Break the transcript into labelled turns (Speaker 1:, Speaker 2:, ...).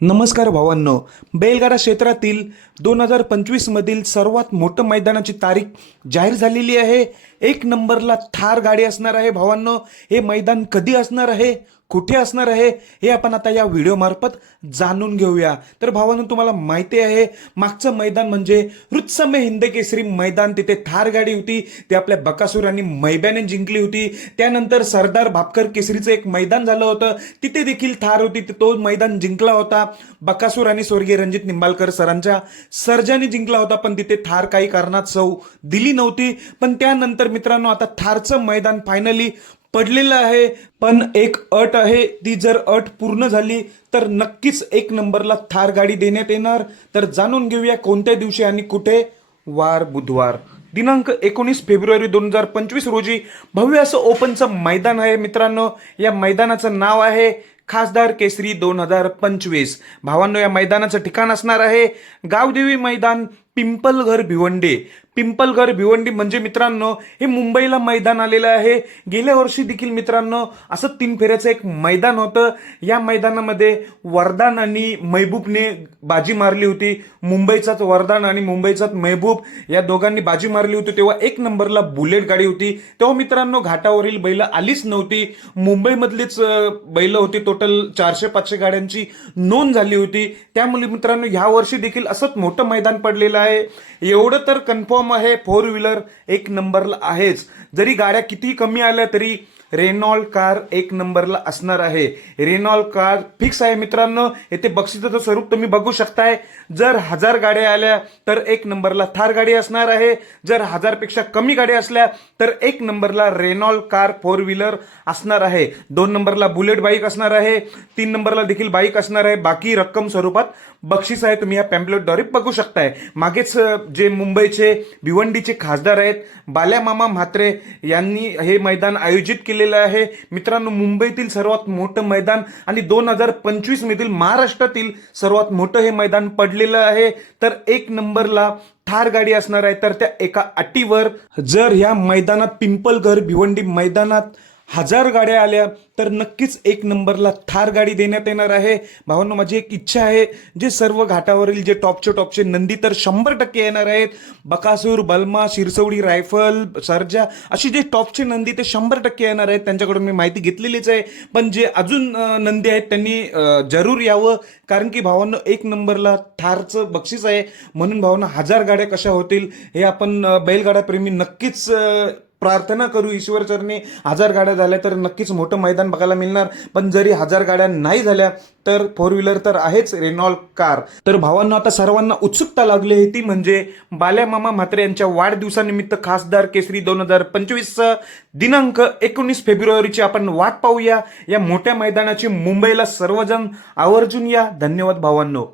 Speaker 1: नमस्कार भावांनो. बैलगाडा क्षेत्रातील दोन हजार पंचवीसमधील सर्वात मोठं मैदानाची तारीख जाहीर झालेली आहे. एक नंबरला थार गाडी असणार आहे भावांनो. हे मैदान कधी असणार आहे? कुठे असणार आहे हे आपण आता या व्हिडिओमार्फत जाणून घेऊया. तर भावानं तुम्हाला माहिती आहे मागचं मैदान म्हणजे हृत्समय हिंद केसरी मैदान. तिथे थार गाडी होती ते आपल्या बकासूर आणि मैब्याने जिंकली होती. त्यानंतर सरदार भापकर केसरीचं एक मैदान झालं होतं. तिथे देखील थार होती तो मैदान जिंकला होता. बकासूर आणि स्वर्गीय रणजित निंबाळकर सरांच्या सर्जाने जिंकला होता पण तिथे थार काही कारणात सौ दिली नव्हती. पण त्यानंतर मित्रांनो आता थारचं मैदान फायनली पडलेलं आहे. पण एक अट आहे. ती जर अट पूर्ण झाली तर नक्कीच एक नंबरला थार गाडी देण्यात येणार. तर जाणून घेऊया कोणत्या दिवशी आणि कुठे? वार बुधवार. दिनांक एकोणीस फेब्रुवारी दोन हजार पंचवीस रोजी भव्य असं ओपनचं मैदान आहे मित्रांनो. या मैदानाचं नाव आहे खासदार केसरी दोन हजार पंचवीस. भावांनो या मैदानाचं ठिकाण असणार आहे. गावदेवी मैदान पिंपलघर भिवंडी. पिंपलघर भिवंडी म्हणजे मित्रांनो हे मुंबईला मैदान आलेलं आहे. गेल्या वर्षी देखील मित्रांनो असं तीन फेऱ्याचं एक मैदान होतं. या मैदानामध्ये वरदान आणि महबूबने बाजी मारली होती. मुंबईचाच वरदान आणि मुंबईचाच महबूब या दोघांनी बाजी मारली होती. तेव्हा एक नंबरला बुलेट गाडी होती. तेव्हा मित्रांनो घाटावरील बैल आलीच नव्हती. मुंबईमधलीच बैलं बैल होती. टोटल चारशे पाचशे गाड्यांची नोंद झाली होती. त्यामुळे मित्रांनो ह्या वर्षी देखील असंच मोठं मैदान पडलेलं आहे. एवढं तर कन्फर्म आहे फोर व्हीलर एक नंबरला आहेच. जरी गाड्या किती कमी आल्या तरी रेनॉल्ड कार एक नंबरला असणार आहे. रेनॉल्ड कार फिक्स आहे मित्रांनो. येथे बक्षिसाचं स्वरूप तुम्ही बघू शकताय. जर हजार गाड्या आल्या तर एक नंबरला थार गाडी असणार आहे. जर हजारपेक्षा कमी गाड्या असल्या तर एक नंबरला रेनॉल्ड कार फोर व्हीलर असणार आहे. दोन नंबरला बुलेट बाईक असणार आहे. तीन नंबरला देखील बाईक असणार आहे. बाकी रक्कम स्वरूपात बक्षीस आहे. तुम्ही या पॅम्पलेटद्वारे बघू शकताय. मागेच जे मुंबईचे भिवंडीचे खासदार आहेत बाल्या मामा म्हात्रे यांनी हे मैदान आयोजित दिलेलं आहे. मित्रांनो मुंबईतील सर्वात मोठं मैदान आणि दोन हजार पंचवीस मधील महाराष्ट्रातील सर्वात मोठं हे मैदान पडलेलं आहे. तर एक नंबरला थार गाडी असणार आहे. तर त्या एका अटीवर जर ह्या मैदानात पिंपलघर भिवंडी मैदानात हजार गाड्या आल्या तर नक्कीच एक नंबरला थार गाडी देण्यात येणार आहे. भावांनो माझी एक इच्छा आहे जे सर्व घाटावरील जे टॉपचे टॉपचे नंदी तर शंभर टक्के येणार आहेत. बकासूर बलमा शिरसवडी रायफल सरजा अशी जे टॉपचे नंदी ते शंभर टक्के येणार आहेत त्यांच्याकडून मी माहिती घेतलेलीच आहे. पण जे अजून नंदी आहेत त्यांनी जरूर यावं कारण की भावांनो एक नंबरला थारचं बक्षीस आहे. म्हणून भावांना हजार गाड्या कशा होतील हे आपण बैलगाड्याप्रेमी बैलगाडा प्रेमी नक्कीच प्रार्थना करू ईश्वर चरणी हजार गाड्या झाल्या तर नक्कीच मोठं मैदान बघायला मिळणार. पण जरी हजार गाड्या नाही झाल्या तर फोर व्हीलर तर आहेच रेनॉल्ड कार तर भावांना आता सर्वांना उत्सुकता लागली आहे ती म्हणजे बाल्यामामा म्हात्रे यांच्या वाढदिवसानिमित्त खासदार केसरी दोन हजार पंचवीस दिनांक एकोणीस फेब्रुवारीची आपण वाट पाहूया. या मोठ्या मैदानाची मुंबईला सर्वजण आवर्जून या. धन्यवाद भावांनो.